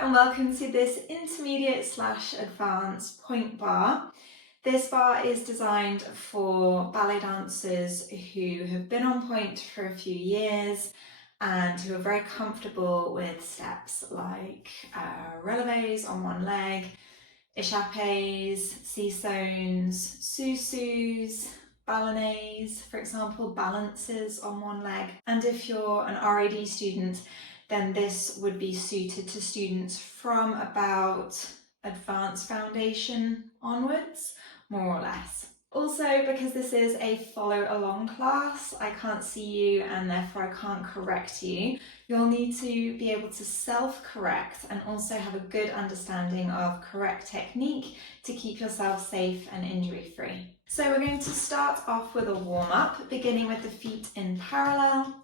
and welcome to this intermediate / advanced Pointe Barre. This bar is designed for ballet dancers who have been on pointe for a few years and who are very comfortable with steps like relevés on one leg, échappés, sissonnes, sous-sous, ballonnés, for example, balances on one leg. And if you're an RAD student, then this would be suited to students from about advanced foundation onwards, more or less. Also, because this is a follow along class, I can't see you and therefore I can't correct you. You'll need to be able to self-correct and also have a good understanding of correct technique to keep yourself safe and injury-free. So we're going to start off with a warm-up, beginning with the feet in parallel.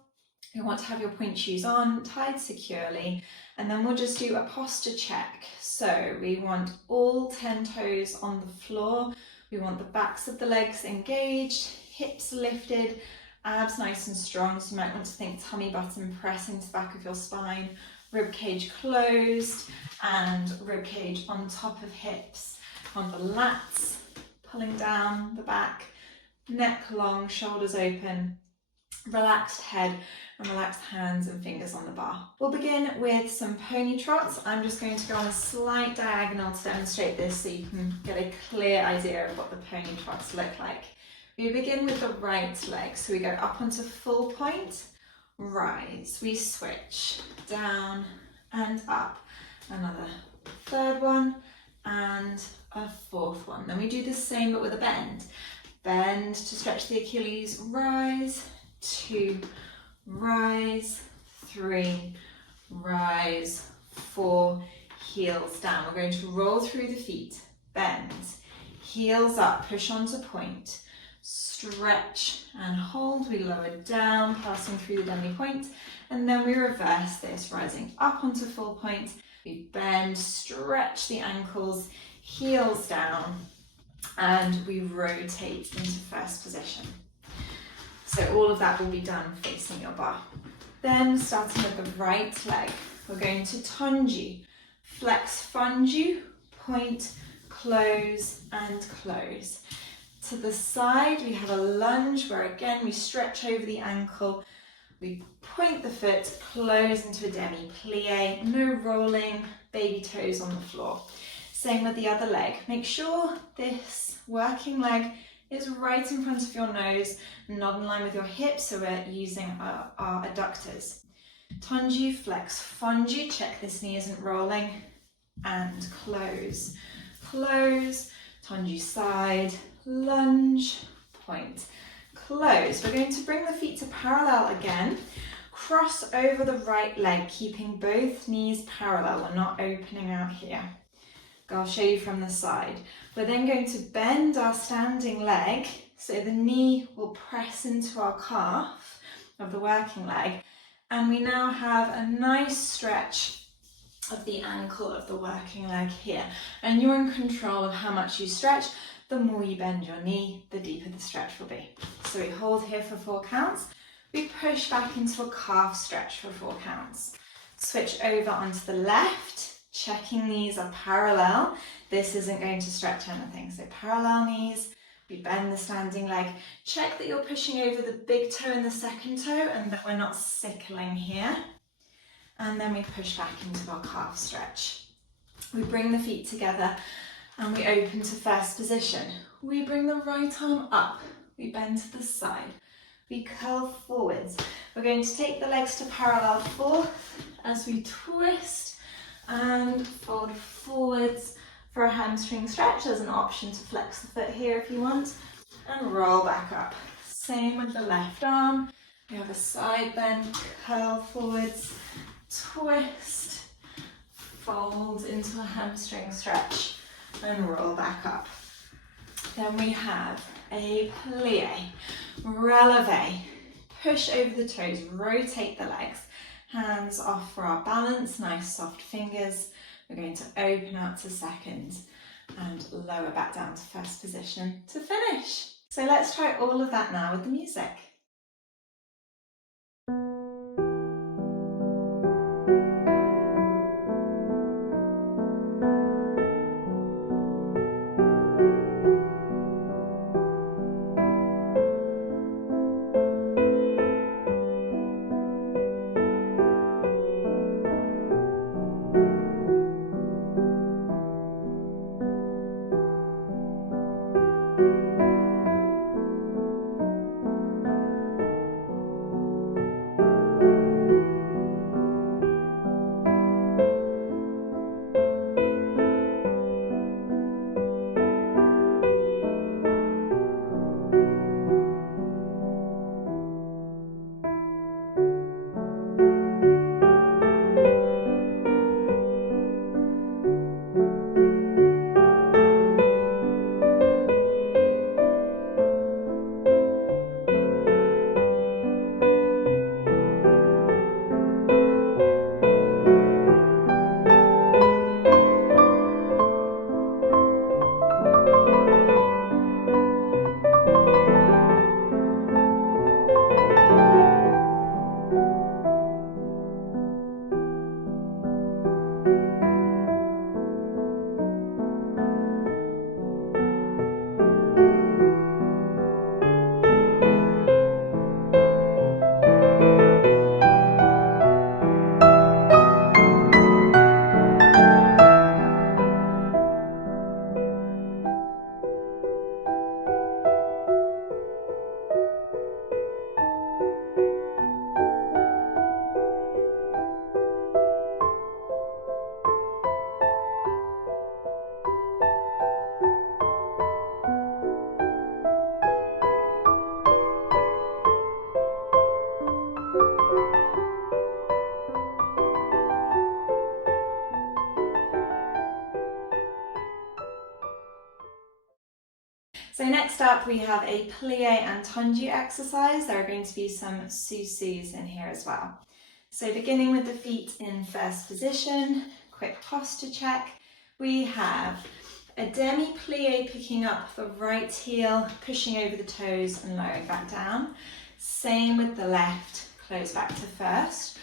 You want to have your pointe shoes on, tied securely, and then we'll just do a posture check. So we want all 10 toes on the floor. We want the backs of the legs engaged, hips lifted, abs nice and strong. So you might want to think tummy button pressing to the back of your spine, rib cage closed, and rib cage on top of hips, on the lats, pulling down the back, neck long, shoulders open, relaxed head and relaxed hands and fingers on the bar. We'll begin with some pony trots. I'm just going to go on a slight diagonal to demonstrate this so you can get a clear idea of what the pony trots look like. We begin with the right leg, so we go up onto full point, rise, we switch, down and up, another third one and a fourth one. Then we do the same but with a bend. Bend to stretch the Achilles, rise, 2, rise, 3, rise, 4, heels down. We're going to roll through the feet, bend, heels up, push onto point, stretch and hold. We lower down, passing through the demi-point, and then we reverse this, rising up onto full point. We bend, stretch the ankles, heels down, and we rotate into first position. So all of that will be done facing your bar. Then starting with the right leg, we're going to tendus, flex fondus, point, close and close. To the side we have a lunge where again we stretch over the ankle, we point the foot, close into a demi-plie, no rolling, baby toes on the floor. Same with the other leg. Make sure this working leg is right in front of your nose, not in line with your hips, so we're using our adductors. Tendus, flex, fondus, check this knee isn't rolling, and close. Close, tendus side, lunge, point, close. We're going to bring the feet to parallel again, cross over the right leg, keeping both knees parallel, we're not opening out here. I'll show you from the side. We're then going to bend our standing leg so the knee will press into our calf of the working leg, and we now have a nice stretch of the ankle of the working leg here, and you're in control of how much you stretch. The more you bend your knee, the deeper the stretch will be. So we hold here for 4 counts, we push back into a calf stretch for 4 counts, switch over onto the left, checking these are parallel. This isn't going to stretch anything, so parallel knees, we bend the standing leg, check that you're pushing over the big toe and the second toe and that we're not sickling here, and then we push back into our calf stretch. We bring the feet together and we open to first position. We bring the right arm up, we bend to the side, we curl forwards. We're going to take the legs to parallel 4 as we twist and fold forwards for a hamstring stretch. There's an option to flex the foot here if you want, and roll back up. Same with the left arm. We have a side bend, curl forwards, twist, fold into a hamstring stretch and roll back up. Then we have a plie, relevé, push over the toes, rotate the legs, hands off for our balance, nice soft fingers. We're going to open out to second and lower back down to first position to finish. So let's try all of that now with the music. So next up we have a plie and tendus exercise. There are going to be some sissonnes in here as well. So beginning with the feet in first position, quick posture check. We have a demi-plie picking up the right heel, pushing over the toes and lowering back down. Same with the left, close back to first.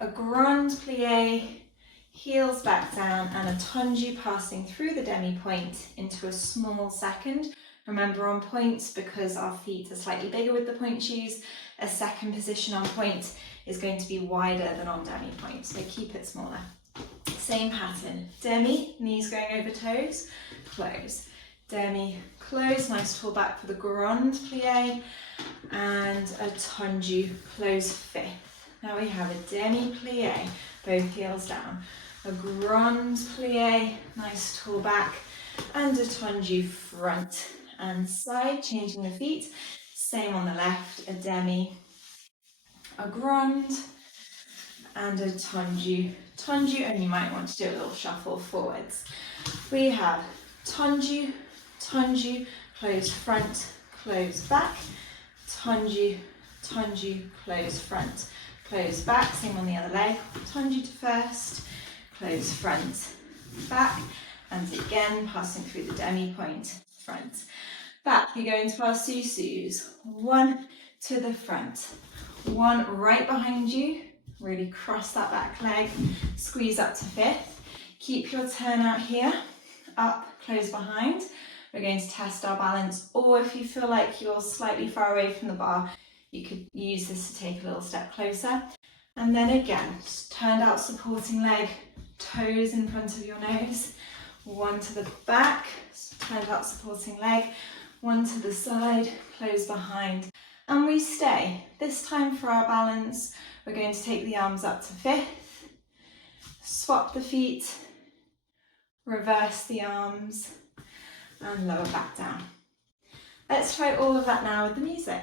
A grand plie, heels back down, and a tendus passing through the demi-point into a small second. Remember, on points, because our feet are slightly bigger with the point shoes, a second position on point is going to be wider than on demi-point, so keep it smaller. Same pattern, demi, knees going over toes, close. Demi, close, nice tall back for the grand plie, and a tendus, close fifth. Now we have a demi-plie, both heels down, a grand plie, nice tall back, and a tendus front and side, changing the feet. Same on the left, a demi, a grand, and a tendus. Tendus, and you might want to do a little shuffle forwards. We have tendus, tendus, close front, close back, tendus, tendus, close front, close back. Same on the other leg, tendus to first, close front, back, and again passing through the demi point, front. Back, we go into our sissonnes. One to the front, one right behind you. Really cross that back leg, squeeze up to fifth. Keep your turnout here, up, close behind. We're going to test our balance, or if you feel like you're slightly far away from the bar, you could use this to take a little step closer. And then again, turned out supporting leg, toes in front of your nose. One to the back, turned out supporting leg, one to the side, close behind, and we stay. This time for our balance, we're going to take the arms up to fifth, swap the feet, reverse the arms, and lower back down. Let's try all of that now with the music.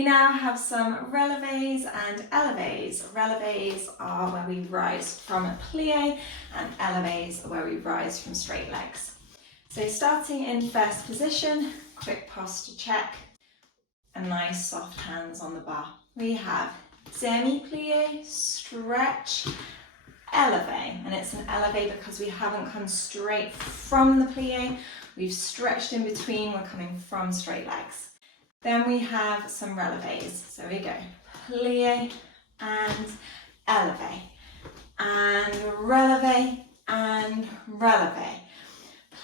We now have some relevés and élevés. Relevés are where we rise from a plie, and élevés are where we rise from straight legs. So starting in first position, quick posture check, and nice soft hands on the bar. We have demi-plie, stretch, élevé, and it's an élevé because we haven't come straight from the plie, we've stretched in between, we're coming from straight legs. Then we have some relevés, so we go plie and élevé, and relevé and relevé.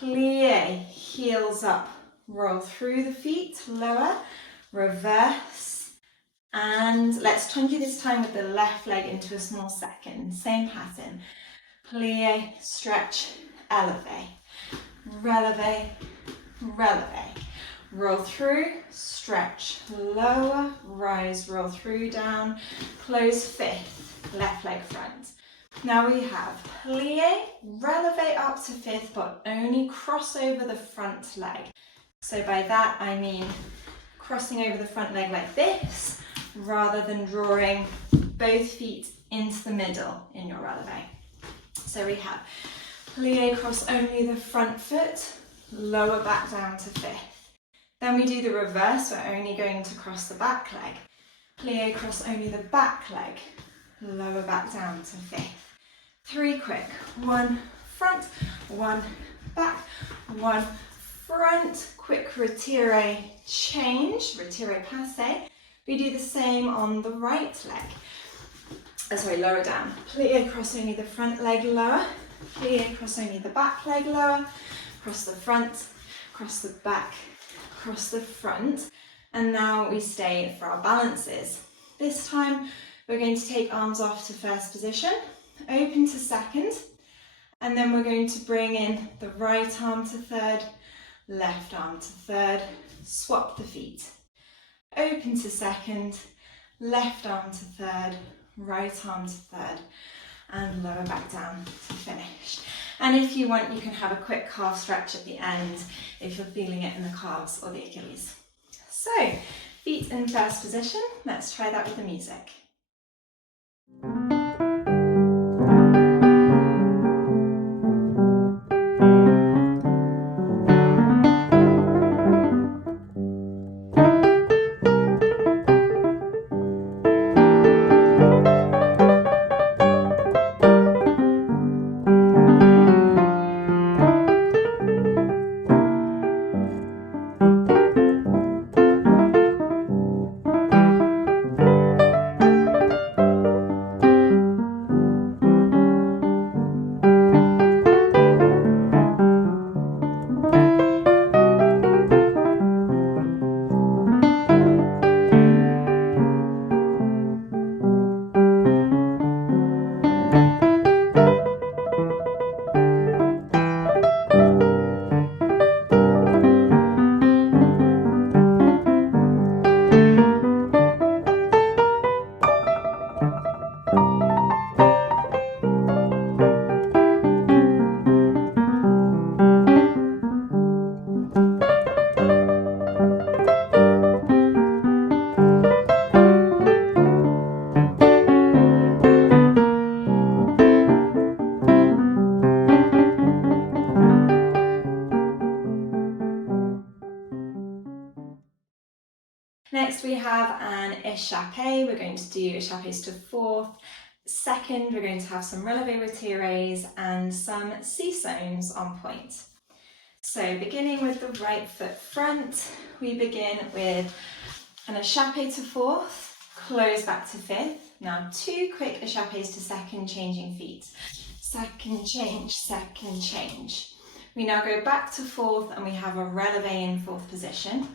Plie, heels up, roll through the feet, lower, reverse, and let's tungee this time with the left leg into a small second, same pattern. Plie, stretch, élevé, relevé, relevé. Roll through, stretch, lower, rise, roll through, down, close fifth, left leg front. Now we have plie, relevé up to fifth, but only cross over the front leg. So by that I mean crossing over the front leg like this, rather than drawing both feet into the middle in your relevé. So we have plie, cross only the front foot, lower back down to fifth. Then we do the reverse, we're only going to cross the back leg. Plie, cross only the back leg, lower back down to fifth. 3 quick, 1 front, 1 back, 1 front, quick retire, change, retire passe. We do the same on the right leg. Lower down. Plie, cross only the front leg, lower. Plie, cross only the back leg, lower. Cross the front, cross the back, cross the front. And now we stay for our balances. This time we're going to take arms off to first position, open to second, and then we're going to bring in the right arm to third, left arm to third, swap the feet. Open to second, left arm to third, right arm to third, and lower back down to finish. And if you want, you can have a quick calf stretch at the end if you're feeling it in the calves or the Achilles. So, feet in first position. Let's try that with the music. Next we have an échappé. We're going to do échappés to fourth. Second, we're going to have some relevé retires and some sissonnes on point. So beginning with the right foot front, we begin with an échappé to fourth, close back to fifth. Now 2 quick échappés to second, changing feet. Second change, second change. We now go back to fourth and we have a relevé in fourth position.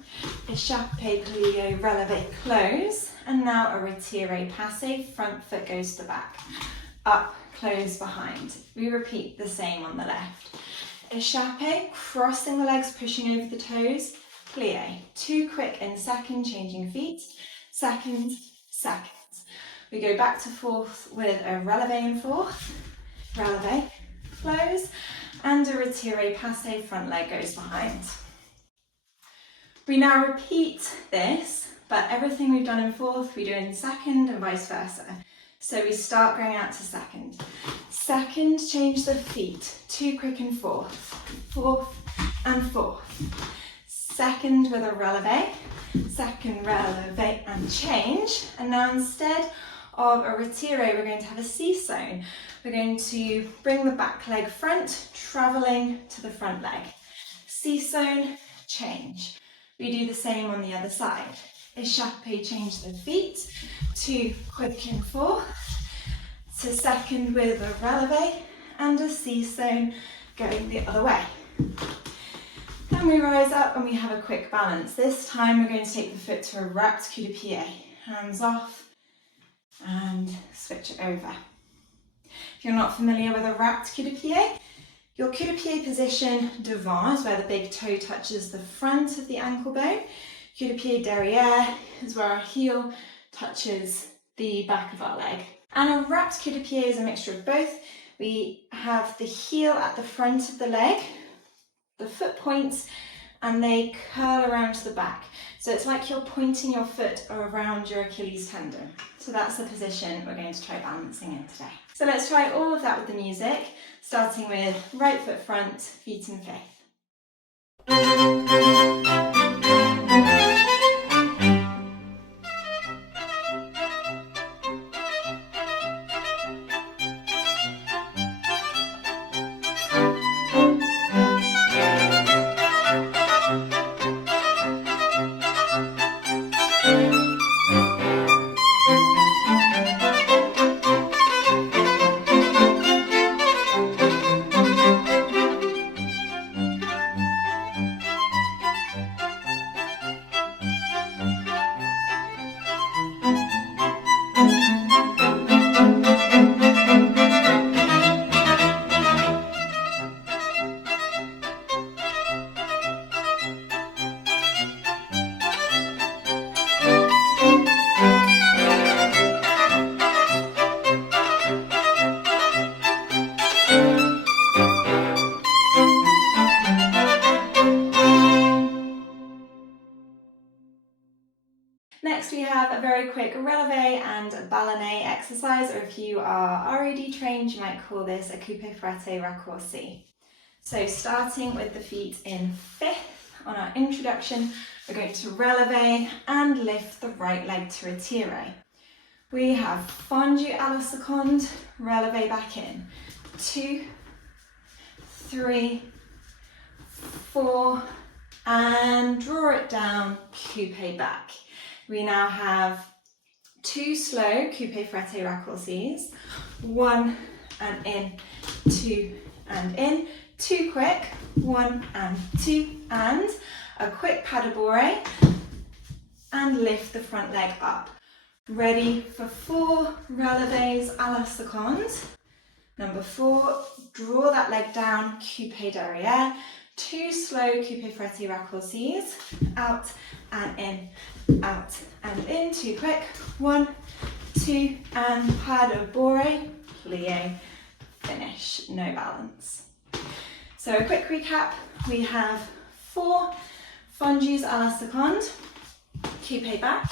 Échappé, plie, relevé, close. And now a retire passe, front foot goes to the back. Up, close, behind. We repeat the same on the left. Échappé, crossing the legs, pushing over the toes. Plie, 2 quick in second, changing feet. Second, second. We go back to fourth with a relevé in fourth. Relevé, close. And a retire passe, front leg goes behind. We now repeat this, but everything we've done in fourth, we do in second and vice versa. So we start going out to second. Second, change the feet, 2 quick and fourth, fourth and fourth. Second with a relevé, second relevé and change. And now instead of a retiré, we're going to have a sissonne. We're going to bring the back leg front, traveling to the front leg. Sissonne, change. We do the same on the other side. Échappés, change the feet, 2 quick and fourth, to second with a relevé and a sissonne going the other way. Then we rise up and we have a quick balance. This time we're going to take the foot to a wrapped cul de pied. Hands off and switch it over. If you're not familiar with a wrapped cul de pied, your cul de pied position devant is where the big toe touches the front of the ankle bone. Cul de pied derrière is where our heel touches the back of our leg. And a wrapped cul de pied is a mixture of both. We have the heel at the front of the leg, the foot points, and they curl around to the back. So it's like you're pointing your foot around your Achilles tendon. So that's the position we're going to try balancing in today. So let's try all of that with the music, starting with right foot front, feet in faith. Next we have a very quick relevé and ballonnés exercise, or if you are RED trained, you might call this a coupe frette raccourci. So starting with the feet in fifth, on our introduction, we're going to relevé and lift the right leg to retiré. We have fondus à la seconde, relevé back in, 2, 3, 4, and draw it down, coupe back. We now have 2 slow coupe frette raccourcis, 1 and in, 2 and in, 2 quick, 1 and 2 and, a quick pas de bourrée, and lift the front leg up. Ready for 4 relevés à la seconde. Number 4, draw that leg down, coupe derrière, 2 slow coupe frette raccourcis, out and in, out and in, 2 quick, 1, 2, and pas de bourrée, plié, finish, no balance. So a quick recap, we have 4 fondus à la seconde, coupe back,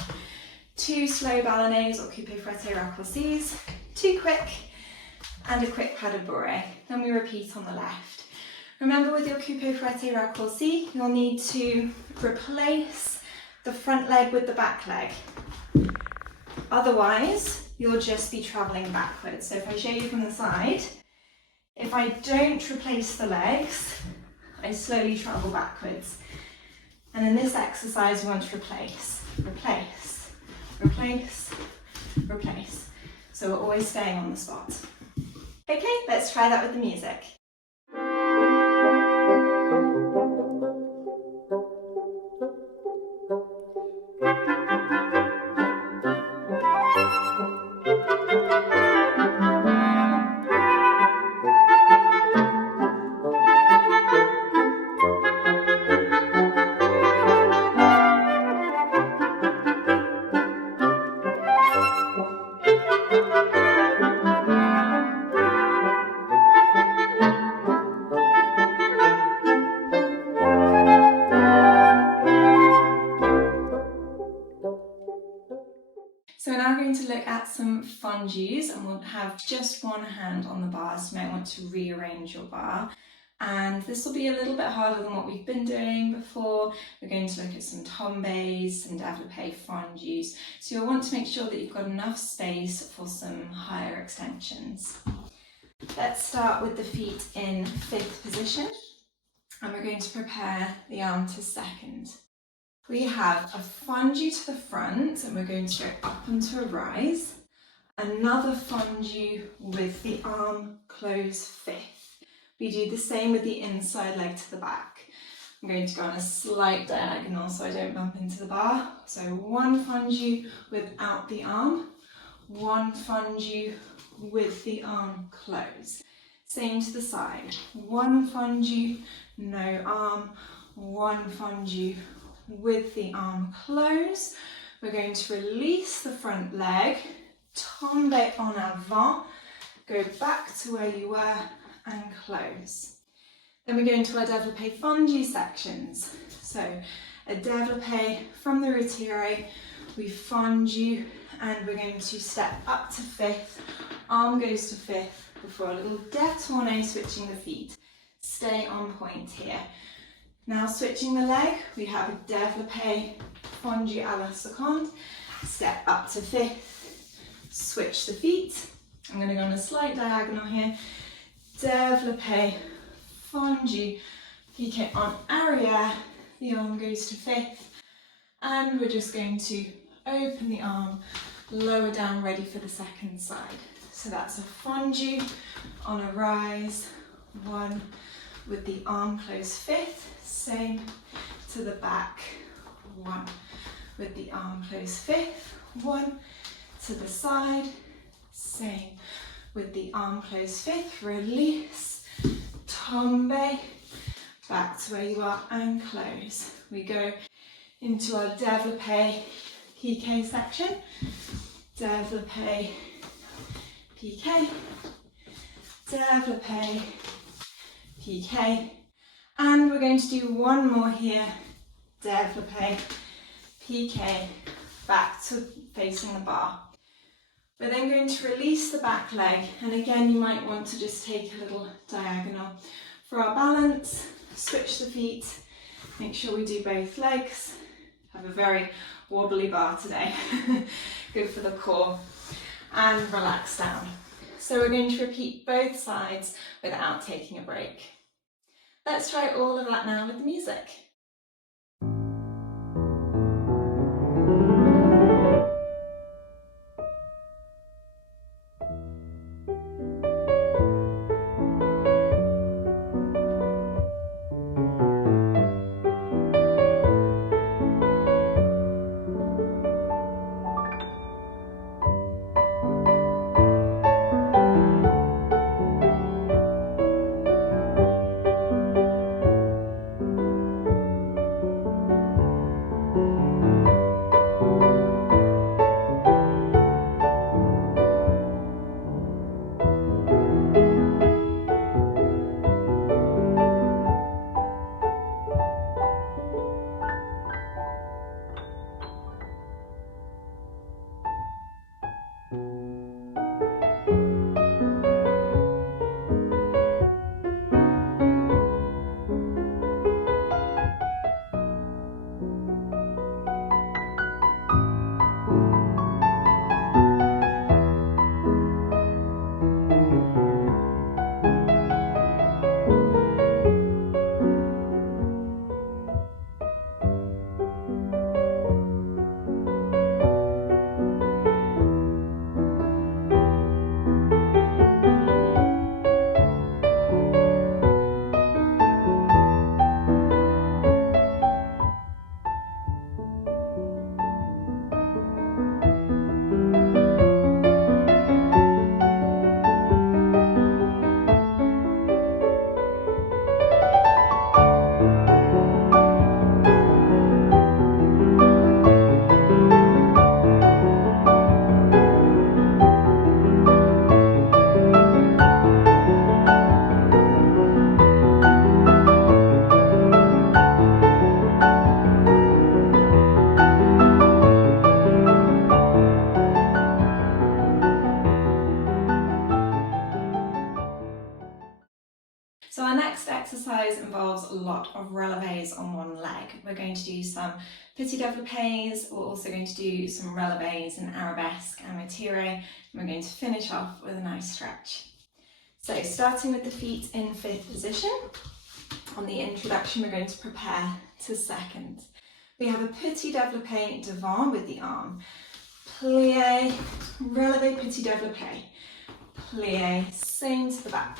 2 slow ballonnés or coupe frette raccourcis, 2 quick, and a quick pas de bourrée. Then we repeat on the left. Remember, with your coupe frette raccourci, you'll need to replace the front leg with the back leg. Otherwise, you'll just be traveling backwards. So if I show you from the side, if I don't replace the legs, I slowly travel backwards. And in this exercise, we want to replace, replace, replace, replace. So we're always staying on the spot. Okay, let's try that with the music. fondus, and we'll have just one hand on the bar, so you might want to rearrange your bar. And this will be a little bit harder than what we've been doing before. We're going to look at some tombés, some développés, fondus. So you'll want to make sure that you've got enough space for some higher extensions. Let's start with the feet in 5th position, and we're going to prepare the arm to 2nd. We have a fondu to the front, and we're going to go up into a rise. Another fondu with the arm close 5th. We do the same with the inside leg to the back. I'm going to go on a slight diagonal so I don't bump into the bar. So one fondu without the arm, one fondu with the arm close. Same to the side. One fondu, no arm, one fondu with the arm close. We're going to release the front leg, tombe en avant, go back to where you were and close. Then we go into our développé fondu sections. So a développé from the retiré, we fondu, and we're going to step up to 5th, arm goes to 5th, before a little détourné, switching the feet. Stay on point here. Now switching the leg, we have a développé fondu à la seconde, step up to 5th, switch the feet. I'm going to go on a slight diagonal here. Développé, fondu, piqué en arrière, the arm goes to 5th, and we're just going to open the arm, lower down, ready for the 2nd side. So that's a fondu on a rise, one with the arm close 5th, same to the back, one with the arm close 5th, one to the side, same with the arm close 5th, release, tombe, back to where you are and close. We go into our développé piqué section, développé piqué, développé piqué, and we're going to do one more here, développé piqué, back to facing the bar. We're then going to release the back leg, and again you might want to just take a little diagonal. For our balance, switch the feet, make sure we do both legs. Have a very wobbly bar today, good for the core, and relax down. So we're going to repeat both sides without taking a break. Let's try all of that now with the music. our next exercise involves a lot of relevés on one leg. We're going to do some petit développés, we're also going to do some relevés in arabesque and retiré, and we're going to finish off with a nice stretch. So starting with the feet in fifth position, on the introduction we're going to prepare to second. We have a petit développé devant with the arm, plié, relevé petit développé, plié, same to the back,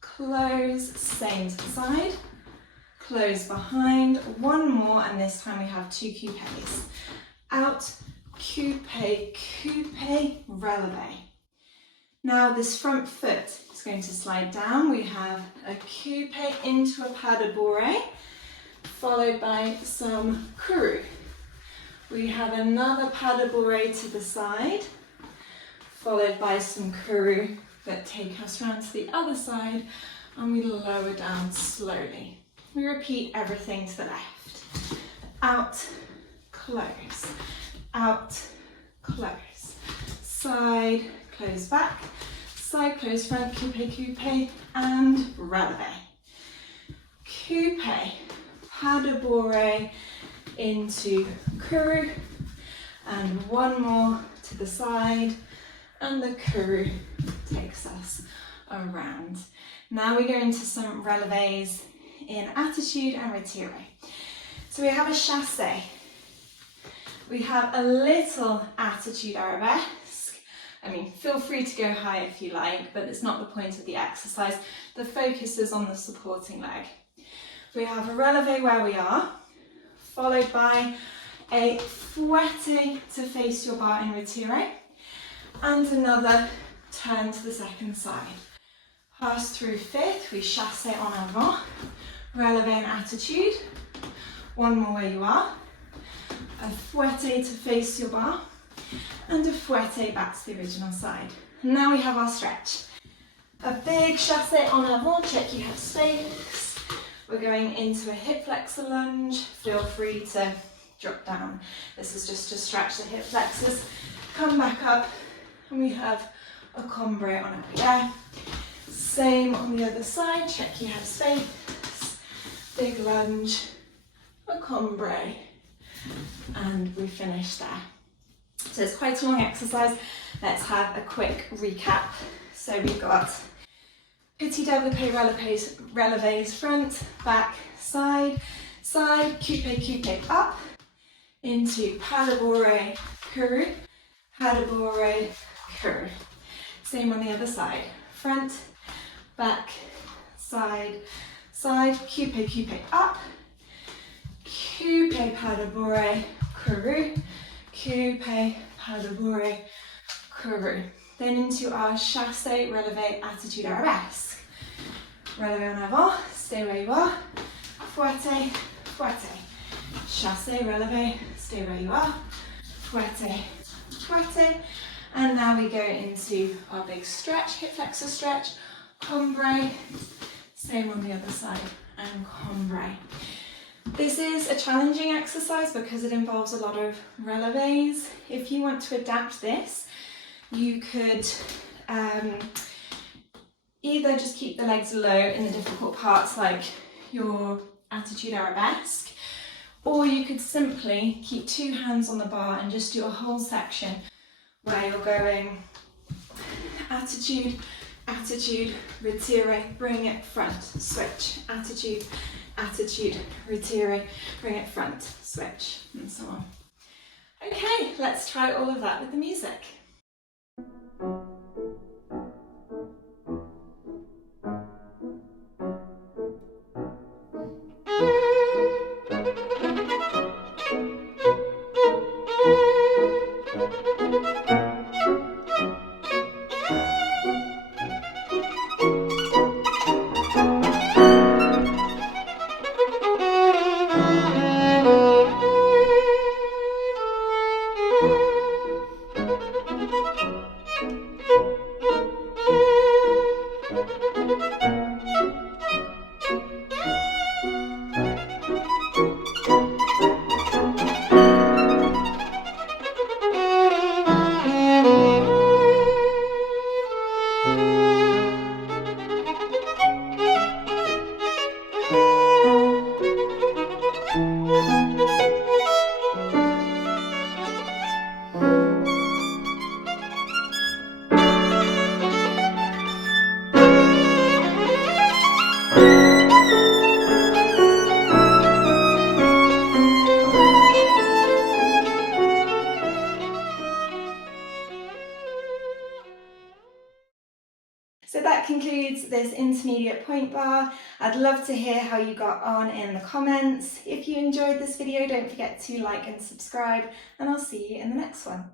close, same to the side, close behind, one more, and this time we have two coupés. Out, coupé, coupé, relevé. Now this front foot is going to slide down. We have a coupé into a pas de bourrée, followed by some courroux. We have another pas de bourrée to the side, followed by some courroux that take us round to the other side, and we lower down slowly. We repeat everything to the left. Out, close, out, close, side, close back, side, close front, coupé, coupé, and relevé. Coupé, pas de bourrée into courroux, and one more to the side, and the courroux takes us around. Now we go into some relevés in attitude and retiré. So we have a chassé. We have a little attitude arabesque. I mean, feel free to go high if you like, but it's not the point of the exercise. The focus is on the supporting leg. We have a relevé where we are, followed by a fouetté to face your bar in retiré, and another turn to the second side. Pass through fifth, we chassé en avant, relevé in attitude, one more where you are, a fouetté to face your bar, and a fouetté back to the original side. And now we have our stretch. A big chassé en avant, check you have space. We're going into a hip flexor lunge, feel free to drop down. This is just to stretch the hip flexors. Come back up, and we have a combré en arrière. Same on the other side, check you have space. Big lunge, a combré, and we finish there. So it's quite a long exercise. Let's have a quick recap. So we've got petit développé, relevés, front, back, side, side, coupé, coupé, up, into pas de bourrée, courroux, pas de bourrée, courroux. Same on the other side, front, back, side, side, coupé, coupé, up, coupé, pas de bourrée, courroux, coupé, pas de bourrée, courroux. Then into our chassé, relevé, attitude arabesque. Relevé en avant, stay where you are, fouetté, fouetté. Chassé, relevé, stay where you are, fouetté, fouetté. And now we go into our big stretch, hip flexor stretch, combré, same on the other side, and combré. This is a challenging exercise because it involves a lot of relevés. If you want to adapt this, you could either just keep the legs low in the difficult parts like your attitude arabesque, or you could simply keep two hands on the bar and just do a whole section where you're going attitude, attitude, retiré, bring it front, switch, attitude, attitude, retiré, bring it front, switch, and so on. Okay, let's try all of that with the music. So that concludes this intermediate point bar. I'd love to hear how you got on in the comments. If you enjoyed this video, don't forget to like and subscribe, and I'll see you in the next one.